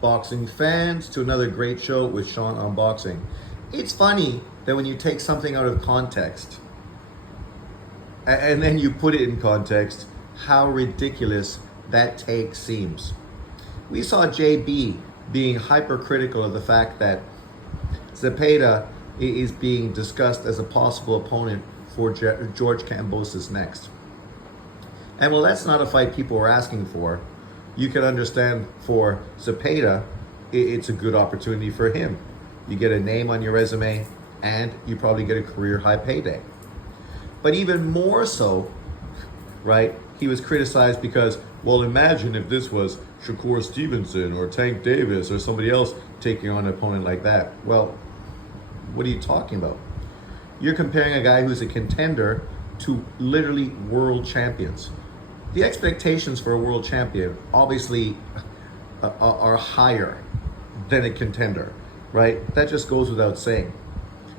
Boxing fans, to another great show with Sean on boxing. It's funny that when you take something out of context and then you put it in context, how ridiculous that take seems. We saw JB being hypercritical of the fact that Zepeda is being discussed as a possible opponent for George Kambosos next. And well, that's not a fight people were asking for. You can understand for Zepeda, it's a good opportunity for him. You get a name on your resume and you probably get a career high payday. But even more so, right, he was criticized because, well, imagine if this was Shakur Stevenson or Tank Davis or somebody else taking on an opponent like that. Well, what are you talking about? You're comparing a guy who's a contender to literally world champions. The expectations for a world champion obviously are higher than a contender, right? That just goes without saying.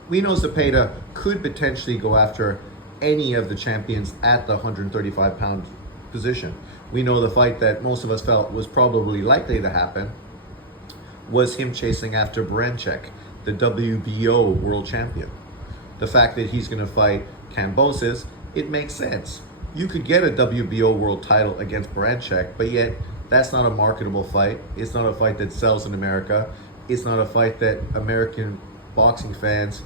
We know Zepeda could potentially go after any of the champions at the 135-pound position. We know the fight that most of us felt was probably likely to happen was him chasing after Baranchyk, the WBO world champion. The fact that he's going to fight Kambosos, it makes sense. You could get a WBO world title against Baranchyk, but yet that's not a marketable fight. It's not a fight that sells in America. It's not a fight that American boxing fans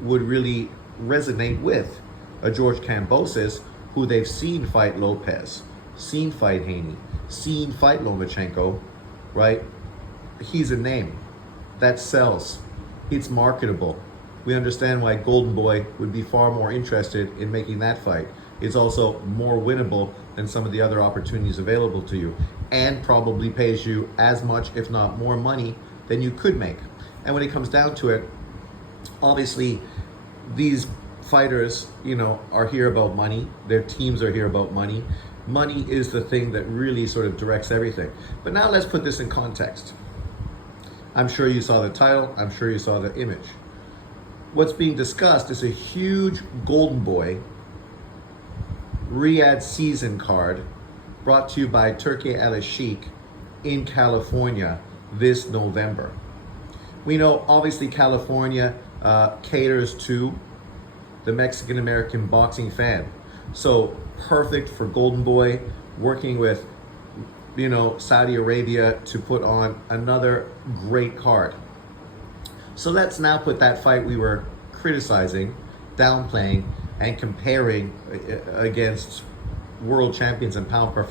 would really resonate with. A George Kambosos, who they've seen fight Lopez, seen fight Haney, seen fight Lomachenko, right? He's a name. That sells. It's marketable. We understand why Golden Boy would be far more interested in making that fight. It's also more winnable than some of the other opportunities available to you, and probably pays you as much, if not more money than you could make. And when it comes down to it, obviously these fighters, are here about money. Their teams are here about money. Money is the thing that really sort of directs everything. But now let's put this in context. I'm sure you saw the title. I'm sure you saw the image. What's being discussed is a huge Golden Boy Riyadh season card brought to you by Turkey Al Sheikh in California this November. We know obviously California caters to the Mexican American boxing fan. So perfect for Golden Boy, working with Saudi Arabia to put on another great card. So let's now put that fight we were criticizing, downplaying, and comparing against world champions and pound for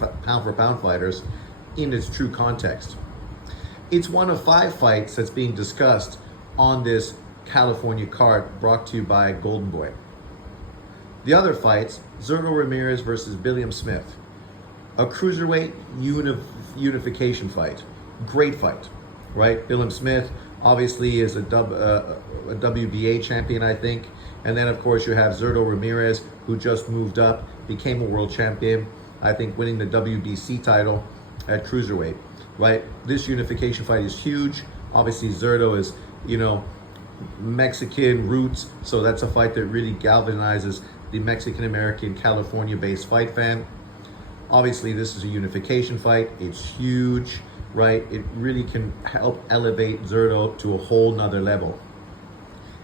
pound fighters in its true context. It's one of 5 fights that's being discussed on this California card brought to you by Golden Boy. The other fights, Zurdo Ramirez versus Billiam Smith, a cruiserweight unification fight. Great fight, right? Billiam Smith obviously is a WBA champion, I think. And then, of course, you have Zurdo Ramirez, who just moved up, became a world champion, I think winning the WBC title at cruiserweight, right? This unification fight is huge. Obviously, Zurdo is, Mexican roots, so that's a fight that really galvanizes the Mexican-American, California-based fight fan. Obviously, this is a unification fight. It's huge, right? It really can help elevate Zurdo to a whole nother level,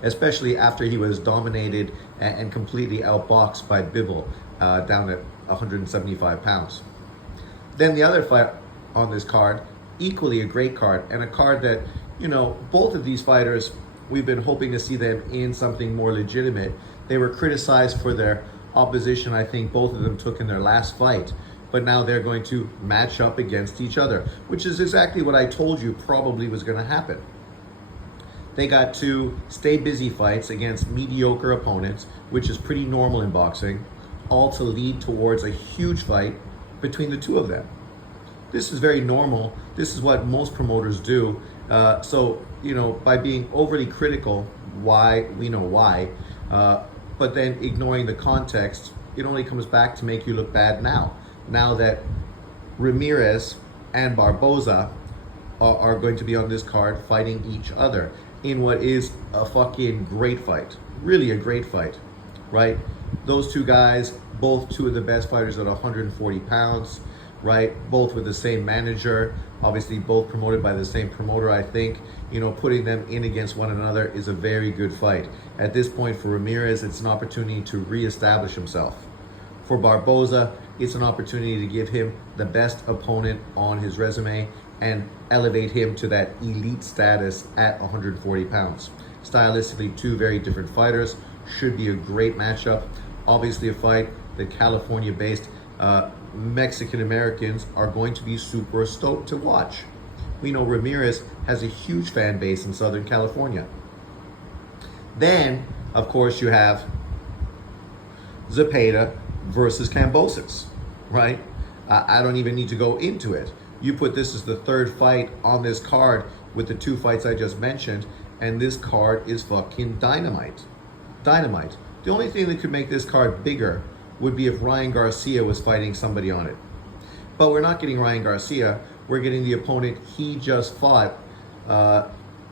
especially after he was dominated and completely outboxed by Bivol down at 175 pounds. Then the other fight on this card, equally a great card, and a card that, both of these fighters, we've been hoping to see them in something more legitimate. They were criticized for their opposition, I think both of them took in their last fight, but now they're going to match up against each other, which is exactly what I told you probably was going to happen. They got 2 stay busy fights against mediocre opponents, which is pretty normal in boxing, all to lead towards a huge fight between the 2 of them. This is very normal. This is what most promoters do. So, by being overly critical, we know why, but then ignoring the context, it only comes back to make you look bad now that Ramirez and Barboza are going to be on this card fighting each other in what is a fucking great fight. Really a great fight, right? Those 2 guys, both 2 of the best fighters at 140 pounds. right? Both with the same manager, obviously both promoted by the same promoter. I think, putting them in against one another is a very good fight. At this point for Ramirez, it's an opportunity to reestablish himself. For Barboza, it's an opportunity to give him the best opponent on his resume and elevate him to that elite status at 140 pounds. Stylistically, two very different fighters. Should be a great matchup. Obviously a fight that California-based Mexican Americans are going to be super stoked to watch. We know Ramirez has a huge fan base in Southern California. Then, of course, you have Zepeda versus Kambosos, right? I don't even need to go into it. You put this as the third fight on this card with the two fights I just mentioned, and this card is fucking dynamite. Dynamite. The only thing that could make this card bigger would be if Ryan Garcia was fighting somebody on it. But we're not getting Ryan Garcia. We're getting the opponent he just fought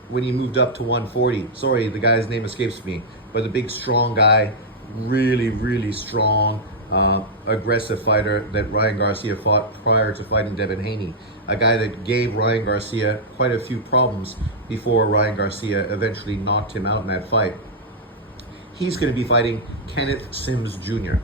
when he moved up to 140. Sorry, the guy's name escapes me. But the big, strong guy, really, really strong, aggressive fighter that Ryan Garcia fought prior to fighting Devin Haney. A guy that gave Ryan Garcia quite a few problems before Ryan Garcia eventually knocked him out in that fight. He's going to be fighting Kenneth Sims Jr.,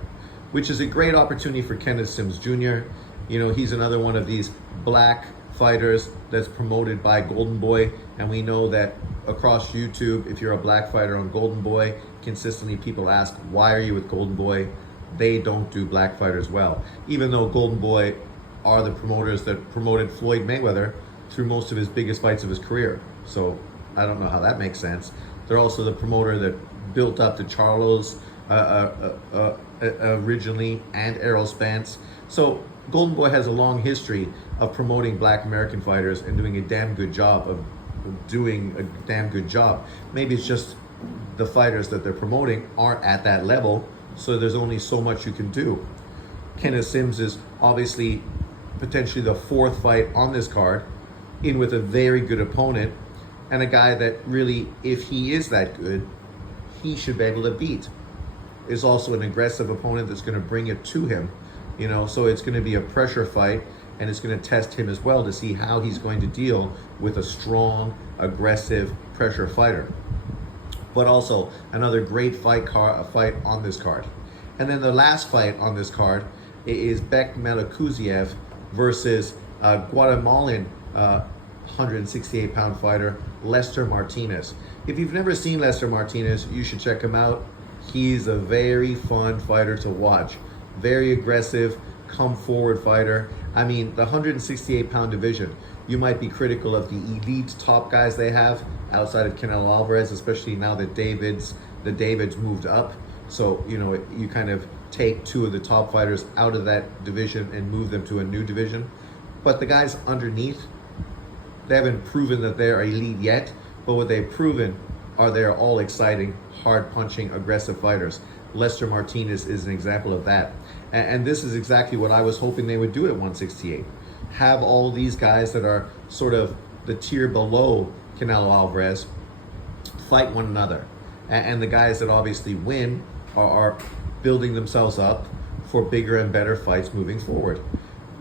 which is a great opportunity for Kenneth Sims Jr. He's another one of these black fighters that's promoted by Golden Boy, and we know that across YouTube, if you're a black fighter on Golden Boy, consistently people ask, why are you with Golden Boy? They don't do black fighters well. Even though Golden Boy are the promoters that promoted Floyd Mayweather through most of his biggest fights of his career. So I don't know how that makes sense. They're also the promoter that built up the Charlos originally and Errol Spence. So Golden Boy has a long history of promoting black American fighters and doing a damn good job Maybe it's just the fighters that they're promoting aren't at that level, so there's only so much you can do. Kenneth Sims is obviously potentially the fourth fight on this card, in with a very good opponent, and a guy that really, if he is that good, he should be able to beat. Is also an aggressive opponent that's going to bring it to him, so it's going to be a pressure fight, and it's going to test him as well to see how he's going to deal with a strong, aggressive pressure fighter. But also another great fight on this card. And then the last fight on this card is Bek Melakuziev versus Guatemalan 168-pound fighter Lester Martinez. If you've never seen Lester Martinez, you should check him out. He's a very fun fighter to watch. Very aggressive, come forward fighter. I mean, the 168-pound division, you might be critical of the elite top guys they have outside of Canelo Alvarez, especially now that the Davids moved up. So, you kind of take two of the top fighters out of that division and move them to a new division. But the guys underneath, they haven't proven that they're elite yet, but what they've proven are they're all exciting, hard-punching, aggressive fighters. Lester Martinez is an example of that. And this is exactly what I was hoping they would do at 168. Have all these guys that are sort of the tier below Canelo Alvarez fight one another. And the guys that obviously win are building themselves up for bigger and better fights moving forward.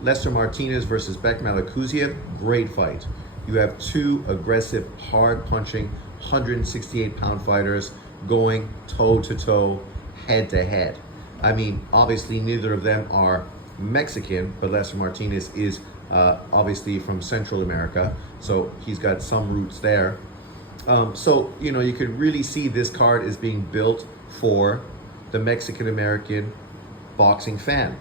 Lester Martinez versus Bek Melakuziev, great fight. You have two aggressive, hard-punching, 168-pound fighters going toe-to-toe, head-to-head. I mean, obviously neither of them are Mexican, but Lester Martinez is obviously from Central America, so he's got some roots there. So, you could really see this card is being built for the Mexican-American boxing fan.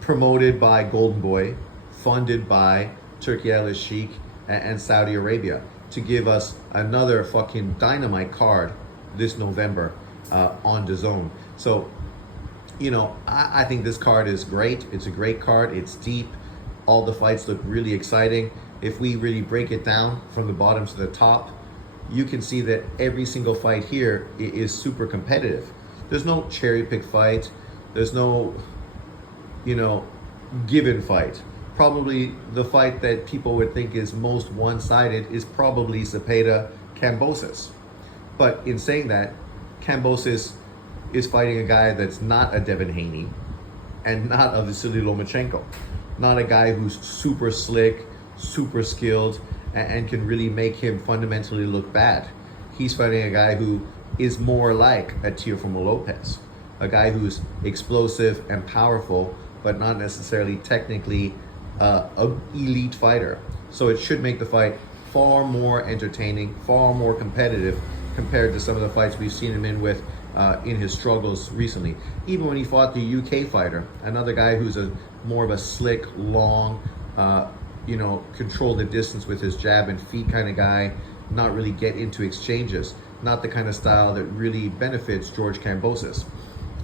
Promoted by Golden Boy, funded by Turkey Al-Sheikh and Saudi Arabia to give us another fucking dynamite card this November on DAZN. So, I think this card is great. It's a great card. It's deep. All the fights look really exciting. If we really break it down from the bottom to the top, you can see that every single fight here is super competitive. There's no cherry pick fight. There's no, given fight. Probably the fight that people would think is most one-sided is probably Zepeda-Kambosos. But in saying that, Kambosos is fighting a guy that's not a Devin Haney, and not of Vasily Lomachenko. Not a guy who's super slick, super skilled, and can really make him fundamentally look bad. He's fighting a guy who is more like a Teofimo Lopez, a guy who's explosive and powerful, but not necessarily technically an elite fighter. So it should make the fight far more entertaining, far more competitive compared to some of the fights we've seen him in his struggles recently. Even when he fought the UK fighter, another guy who's more of a slick, long, control the distance with his jab and feet kind of guy, not really get into exchanges, not the kind of style that really benefits George Kambosos.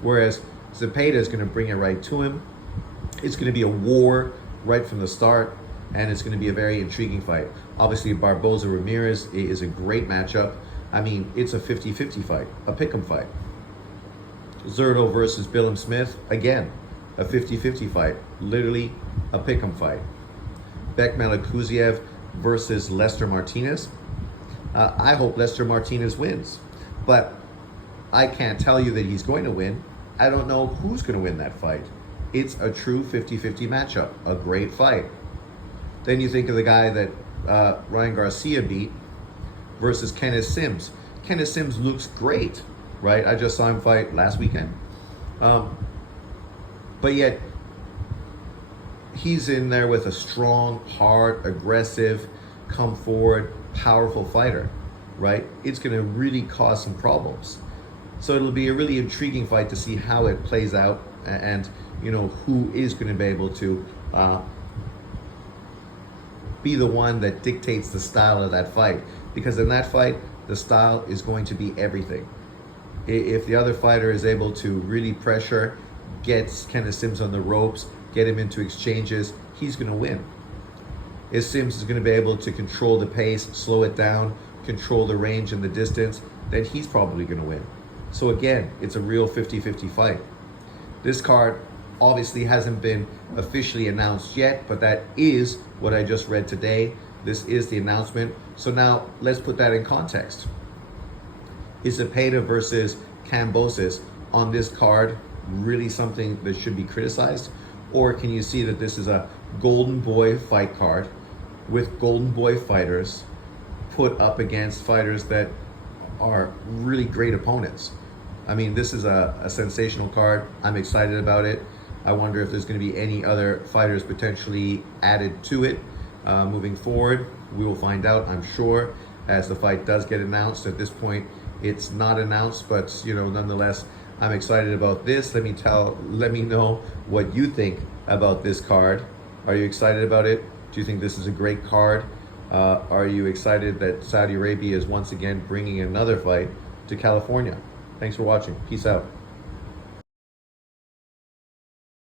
Whereas Zepeda is going to bring it right to him. It's going to be a war right from the start, and it's going to be a very intriguing fight. Obviously, Barboza Ramirez is a great matchup. I mean, it's a 50-50 fight, a pick'em fight. Zurdo versus Billum Smith, again, a 50-50 fight, literally a pick'em fight. Bekmambetov versus Lester Martinez. I hope Lester Martinez wins, but I can't tell you that he's going to win. I don't know who's going to win that fight. It's a true 50-50 matchup, a great fight. Then you think of the guy that Ryan Garcia beat versus Kenneth Sims. Kenneth Sims looks great, right? I just saw him fight last weekend. But yet, he's in there with a strong, hard, aggressive, come forward, powerful fighter, right? It's going to really cause some problems. So it'll be a really intriguing fight to see how it plays out, and who is going to be able to be the one that dictates the style of that fight. Because in that fight, the style is going to be everything. If the other fighter is able to really pressure, get Kenneth Sims on the ropes, get him into exchanges, he's going to win. If Sims is going to be able to control the pace, slow it down, control the range and the distance, then he's probably going to win. So again, it's a real 50-50 fight. This card obviously hasn't been officially announced yet, but that is what I just read today. This is the announcement. So now let's put that in context. Is Zepeda versus Kambosos on this card really something that should be criticized? Or can you see that this is a golden boy fight card with golden boy fighters put up against fighters that are really great opponents? I mean, this is a sensational card. I'm excited about it. I wonder if there's going to be any other fighters potentially added to it moving forward. We will find out, I'm sure, as the fight does get announced. At this point, it's not announced, but nonetheless, I'm excited about this. Let me know what you think about this card. Are you excited about it? Do you think this is a great card? Are you excited that Saudi Arabia is once again bringing another fight to California? Thanks for watching. Peace out.